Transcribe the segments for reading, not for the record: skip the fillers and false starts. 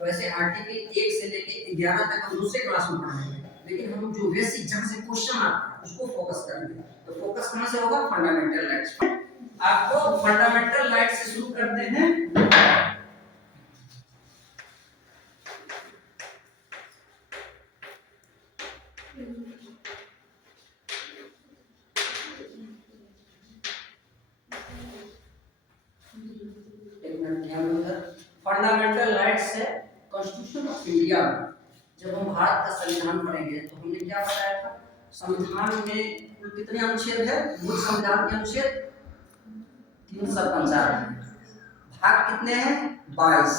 वैसे आर्टिकल 1 से लेके 11 तक हम दूसरे क्लास में पढ़ेंगे, लेकिन हम जो बेसिक जहाँ से क्वेश्चन आता है उसको फोकस करेंगे। तो फोकस कहाँ से होगा? Fundamental rights. आपको फंडामेंटल राइट्स से शुरू करते हैं। फंडामेंटल राइट्स है कॉन्स्टिट्यूशन ऑफ इंडिया। जब हम भारत का संविधान पढ़ेंगे तो हमने क्या पढ़ाया था? संविधान में कुल कितने अनुच्छेद है? मूल संविधान के अनुच्छेद 395। भाग कितने हैं? 22।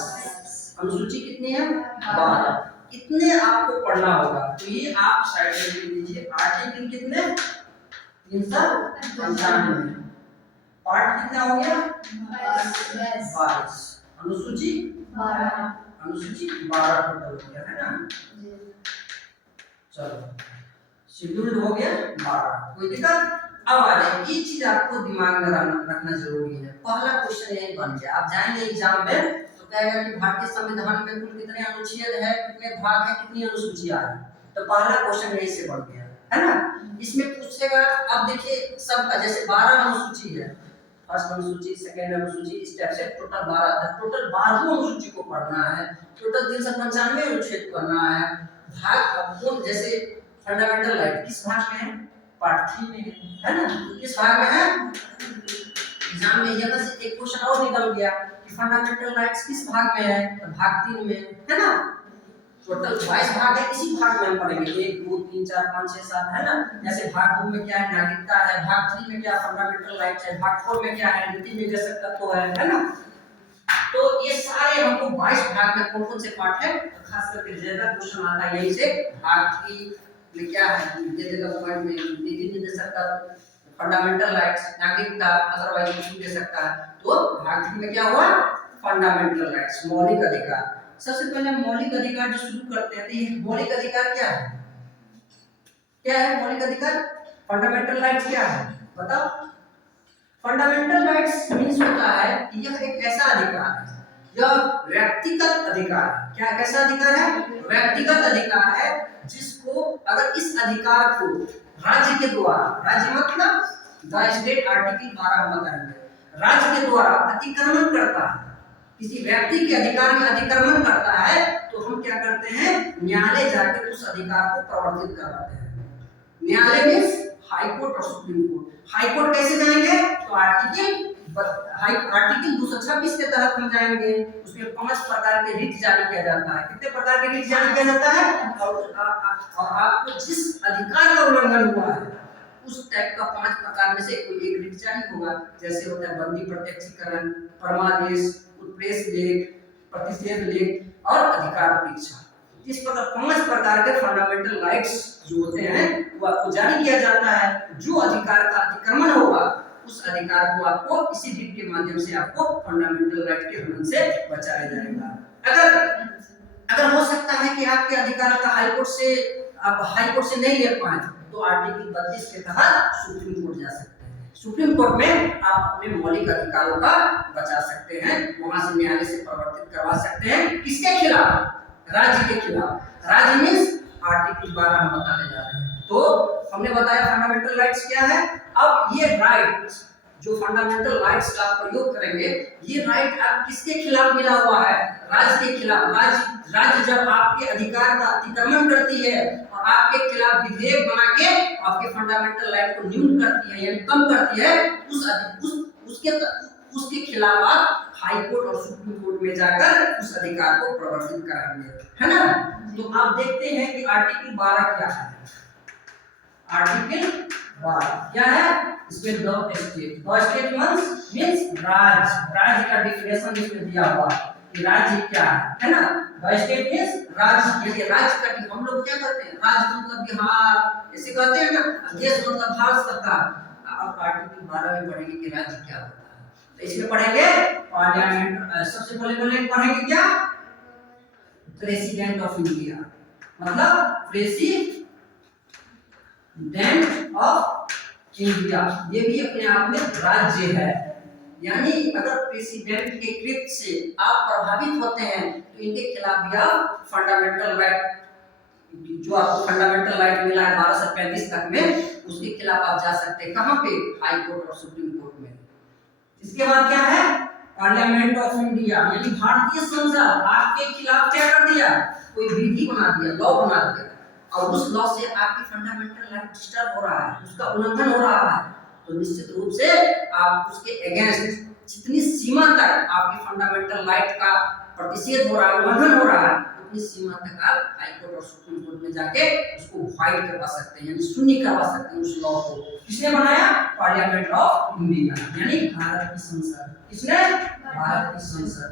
अनुसूची कितनी है? 12। इतने आपको पढ़ना होगा। तो ये आप साइड में लिख लीजिए। आर्टिकल कितने? 395। पार्ट कितना हो गया? 22। अनुसूची 12। अनुसूची 12 टोटल हो गया, है ना? चलो, शेड्यूल्ड हो गया 12। कोई दिक्कत? अब आ जाए, ये चीज आपको दिमाग में रखना जरूरी है। पहला क्वेश्चन यही बन गया। आप जाएंगे एग्जाम में तो कहेगा कि भारतीय संविधान में कुल कितने अनुच्छेद है, कितने भाग है, कितनी अनुसूचियां है। तो पहला क्वेश्चन यही से बन गया, है ना? इसमें पूछेगा, अब देखिए सबका जैसे 12 अनुसूची है, फर्स्ट अनुसूची, सेकंड अनुसूची, इस टाइप से टोटल 12 तक। टोटल 12 अनुसूची को पढ़ना है। टोटल 395 अनुच्छेद पढ़ना है। भाग अब कौन, जैसे फंडामेंटल राइट किस भाग में है? पार्ट 3 में है ना? किस भाग में है? एग्जाम में यहाँ से एक क्वेश्चन और निकल गया कि फंडामेंटल राइट्स किस भाग में है? तो भाग 3 में, है ना? टोटल 22 भाग है, इसी भाग में हम पढ़ेंगे 1 2 3 4 5 6 7, है ना? जैसे भाग 2 में क्या है? नागरिकता है। भाग 3 में क्या? फंडामेंटल राइट्स है। भाग 4 में क्या है? नीति निर्देशक तत्व है ना? तो ये सारे हमको 22 भाग में कौन-कौन से पार्ट है? तो खास करके ज्यादा क्वेश्चन आता है यही से। भाग 3 में क्या है? ये देगा पॉइंट में नीति निर्देशक तत्व, फंडामेंटल राइट्स, नागरिकता, अदरवाइज कुछ दे सकता है। तो भाग 3 में क्या हुआ? फंडामेंटल राइट्स, मौलिक अधिकार। सबसे पहले मौलिक अधिकार जो शुरू करते हैं, तो ये मौलिक अधिकार क्या है? क्या है मौलिक अधिकार? फंडामेंटल राइट्स क्या है बताओ? फंडामेंटल राइट्स मींस होता है कि यह एक ऐसा अधिकार है, यह व्यक्तिगत अधिकार है। क्या कैसा अधिकार है? व्यक्तिगत अधिकार है, जिसको अगर इस अधिकार को राज्य के द्वारा, राज्य मतलब द स्टेट, आर्टिकल 12 हम बताएंगे, राज्य के द्वारा अतिक्रमण करता है, किसी व्यक्ति के अधिकार में अतिक्रमण करता है, तो हम क्या करते हैं? न्यायालय जाकर उस अधिकार को प्रवर्तित करवाते हैं। न्यायालय मींस हाई कोर्ट और सुप्रीम कोर्ट। हाई कोर्ट कैसे जाएंगे? तो आर्टिकल 226 के तहत हम जाएंगे। उसमें 5 प्रकार के रिट जारी किया जाता है। कितने प्रकार के रिट जारी किया जाता है? और आपको जिस अधिकार का उल्लंघन हुआ है उस टाइप का 5 प्रकार में से कोई एक रिट जारी होगा। जैसे होता है बंदी प्रत्यक्षीकरण, परमादेश, उत्प्रेष लेख, प्रतिषेध लेख और अधिकार परीक्षा। इस प्रकार 5 प्रकार के फंडामेंटल राइट्स जो होते हैं वो आपको जारी किया जाता है। जो अधिकार का अतिक्रमण होगा उस अधिकार को आपको इसी रिट के माध्यम से आपको फंडामेंटल राइट के हनन से बचाया जाएगा। अगर हो सकता है कि आपके अधिकार का हाई कोर्ट से नहीं ले पाए, तो आर्टिकल 32 के तहत सुप्रीम कोर्ट जा सकते हैं। सुप्रीम कोर्ट में आप अपने मौलिक अधिकारों का बचा सकते हैं, वहां से न्यायालय से प्रवर्तित करवा सकते हैं। किसके खिलाफ? राज्य के खिलाफ। राज्य मींस आर्टिकल 12 हम बताने जा रहे हैं। तो हमने बताया फंडामेंटल राइट्स क्या है। अब ये राइट्स जो फंडामेंटल राइट्स का प्रयोग करेंगे, ये राइट आप किसके खिलाफ मिला हुआ है? राज्य के खिलाफ। राज्य जब आपके अधिकार का अतिक्रमण करती है और आपके खिलाफ विधेयक बना के आपके फंडामेंटल राइट को न्यून करती है यानी कम करती है, उसके खिलाफ आप हाई कोर्ट और सुप्रीम कोर्ट में जाकर उस अधिकार को प्रवर्तित कराएंगे, है ना? तो आप देखते हैं कि आर्टिकल 12 क्या है। आर्टिकल 12 क्या है? इसमें द स्टेट मींस राज्य का डिफिनेशन इसमें दिया हुआ है कि राज्य क्या है ना? द स्टेट मींस राज्य। ये राज्य का हम लोग क्या करते हैं? राज्य मतलब बिहार ऐसे कहते हैं ना, देश मतलब भारत सरकार। अब आर्टिकल 12 में पढ़ेंगे कि राज्य क्या होता है। तो इसमें पढ़ेंगे पार्लियामेंट, सबसे पहले पढ़ेंगे क्या? प्रेसिडेंट ऑफ इंडिया, मतलब प्रेसिडेंट ऑफ इंडिया। ये भी अपने आप में राज्य है। यानी अगर प्रेसिडेंट के कृत्य से आप प्रभावित होते हैं तो इनके खिलाफ भी आप फंडामेंटल राइट, जो आपको फंडामेंटल राइट मिला है 12 से 35 तक में, उसके खिलाफ आप जा सकते हैं। कहां पे? हाई कोर्ट और सुप्रीम कोर्ट में। इसके बाद क्या है? पार्लियामेंट ऑफ इंडिया, यानी भारतीय संसद आपके खिलाफ क्या कर दिया? कोई विधि बना दिया, लॉ बना दिया, और उस लॉ से आपकी फंडामेंटल राइट डिस्टर्ब हो रहा है, उसका उल्लंघन हो रहा है, तो निश्चित रूप से आप उसके अगेंस्ट जितनी सीमा तक आपकी फंडामेंटल राइट का प्रतिषेध हो रहा है, उल्लंघन हो रहा है, उतनी सीमा तक आप हाई कोर्ट और सुप्रीम कोर्ट में जाके उसको वाइड करवा सकते हैं, यानी शून्य करवा सकते हैं उस लॉ को। किसने बनाया? पार्लियामेंट ऑफ इंडिया, यानी भारत की संसद। किसने? भारत की संसद।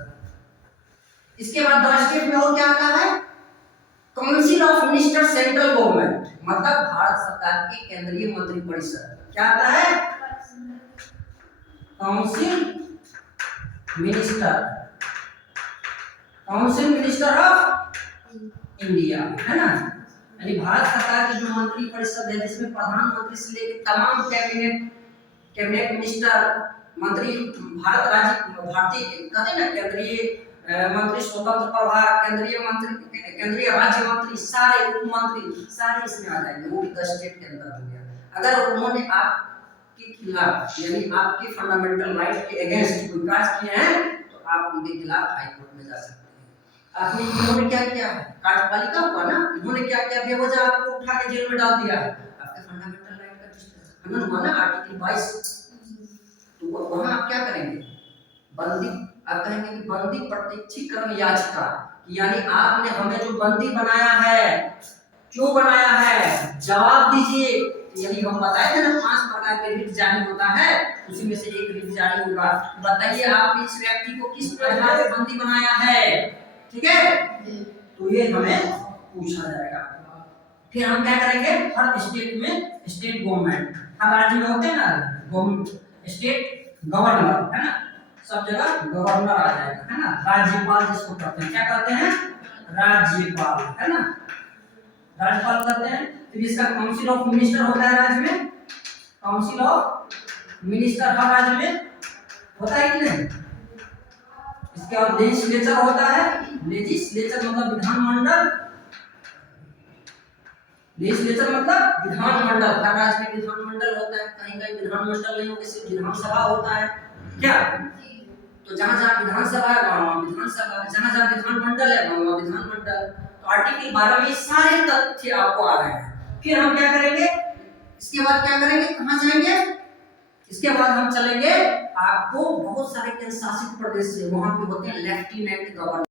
इसके बाद द स्टेट में और क्या आता है? Council of minister central government, मतलब भारत सरकार की केंद्रीय मंत्रिपरिषद। क्या आता है? काउंसिल मिनिस्टर ऑफ इंडिया, है ना। यानी भारत सरकार की जो मंत्रिपरिषद है, जिसमें प्रधानमंत्री से लेकर तमाम कैबिनेट मिनिस्टर, मंत्री, भारतीय कहते हैं ना, केंद्रीय मंत्री, स्वतंत्र प्रभार, केंद्रीय राज्य मंत्री, सारे उप मंत्री, सारे इसमें आ जाएंगे, वो भी 10 स्टेट के अंदर हो गया। अगर उन्होंने आपके खिलाफ, यानी आपके फंडामेंटल राइट के अगेंस्ट कोई कार्य किए हैं, तो आप उनके खिलाफ हाई कोर्ट में जा सकते हैं। आपने इन्होंने क्या किया है? कार्यपालिका हुआ ना, इन्होंने क्या किया? बेवजह आपको उठा के जेल में डाल दिया है, आपके फंडामेंटल राइट का उल्लंघन हुआ ना, आर्टिकल 22। तो वहां आप क्या करेंगे? बंदी, आप कहेंगे कि बंदी प्रत्यक्षीकरण याचिका, यानी आपने हमें जो बंदी बनाया है, क्यों बनाया है, जवाब दीजिए। यही हम बताए थे ना, 5 प्रकार के रिट जारी होता है, उसी में से एक रिट जारी होगा। बताइए आप इस व्यक्ति को किस प्रकार से बंदी बनाया है, ठीक है? तो ये हमें पूछा जाएगा। फिर हम क्या करेंगे? हर स्टेट में स्टेट गवर्नमेंट, हर राज्य में होते हैं ना स्टेट गवर्नर, है ना, सब जगह गवर्नर आ जाएगा, है ना। राज्यपाल जिसको कहते हैं, क्या कहते हैं? राज्यपाल, है ना, राज्यपाल कहते हैं। फिर इसका काउंसिल ऑफ मिनिस्टर होता है राज्य में, काउंसिल ऑफ मिनिस्टर हर राज्य में होता है कि नहीं। इसके बाद लेजिस्लेचर होता है, लेजिस्लेचर मतलब विधानमंडल, लेजिस्लेचर मतलब विधानमंडल, हर राज्य में विधानमंडल होता है, कहीं कहीं विधानमंडल नहीं होता, सिर्फ विधानसभा होता है, क्या? तो जहां जहां विधानसभा है वहां विधानसभा, जहां जहां विधानमंडल है वहां विधानमंडल। तो आर्टिकल 12 में सारे तथ्य आपको आ रहे हैं। फिर हम क्या करेंगे? इसके बाद क्या करेंगे? कहां जाएंगे? इसके बाद हम चलेंगे, आपको बहुत सारे केंद्र शासित प्रदेश से, वहां पे होते हैं लेफ्टिनेंट गवर्नर।